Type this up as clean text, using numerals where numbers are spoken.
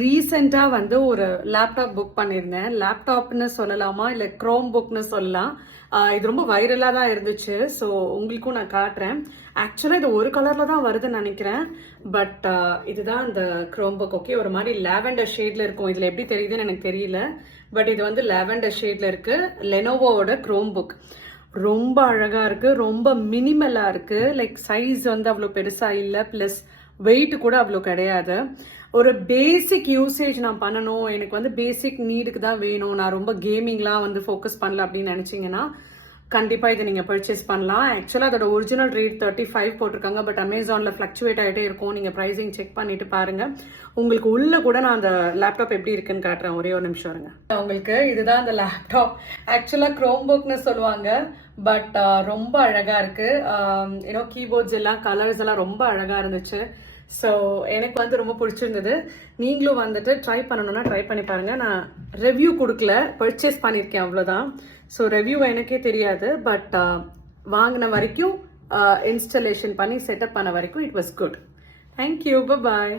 ரீசெண்டாக வந்து ஒரு லேப்டாப் புக் பண்ணியிருந்தேன். லேப்டாப்னு சொல்லலாமா இல்லை க்ரோம் புக்னு சொல்லலாம். இது ரொம்ப வைரலாக தான் இருந்துச்சு. ஸோ உங்களுக்கும் நான் காட்டுறேன். ஆக்சுவலாக இது ஒரு கலரில் தான் வருதுன்னு நினைக்கிறேன். பட் இதுதான் இந்த க்ரோம் புக். ஓகே, ஒரு மாதிரி லாவெண்டர் ஷேடில் இருக்கும். இதில் எப்படி தெரியுதுன்னு எனக்கு தெரியல. பட் இது வந்து லாவெண்டர் ஷேடில் இருக்குது. லெனோவோட க்ரோம் புக் ரொம்ப அழகாக இருக்குது. ரொம்ப மினிமலாக இருக்குது. லைக் சைஸ் வந்து அவ்வளோ பெருசாக இல்லை. ப்ளஸ் வெயிட் கூட அவ்வளோ கிடையாது. ஒரு பேசிக் யூசேஜ் நான் பண்ணணும், எனக்கு வந்து பேசிக் நீடுக்கு தான் வேணும், நான் ரொம்ப கேமிங்லாம் வந்து ஃபோக்கஸ் பண்ணல அப்படின்னு நினச்சிங்கன்னா கண்டிப்பாக இதை நீங்கள் பர்ச்சேஸ் பண்ணலாம். ஆக்சுவலாக அதோட ஒரிஜினல் ரேட் 35 போட்டிருக்காங்க. பட் அமேசானில் ஃப்ளக்சுவேட் ஆகிட்டே இருக்கும். நீங்கள் ப்ரைஸிங் செக் பண்ணிட்டு பாருங்கள். உங்களுக்கு உள்ளே கூட நான் அந்த லேப்டாப் எப்படி இருக்குன்னு காட்டுறேன். ஒரே ஒரு நிமிஷம் இருங்க. உங்களுக்கு இதுதான் அந்த லேப்டாப். ஆக்சுவலாக க்ரோம் புக்னு சொல்லுவாங்க. பட் ரொம்ப அழகாக இருக்குது. ஏன்னோ கீபோர்ட்ஸ் எல்லாம் கலர்ஸ் எல்லாம் ரொம்ப அழகாக இருந்துச்சு. ஸோ எனக்கு வந்து ரொம்ப பிடிச்சிருந்தது. நீங்களும் வந்துட்டு ட்ரை பண்ணணும்னா ட்ரை பண்ணி பாருங்கள். நான் ரிவ்யூ கொடுக்கல, பர்ச்சேஸ் பண்ணியிருக்கேன் அவ்வளோதான். ஸோ ரிவ்யூ எனக்கே தெரியாது. பட் வாங்கின வரைக்கும் இன்ஸ்டலேஷன் பண்ணி செட்டப் பண்ண வரைக்கும் it was good. Thank you, bye.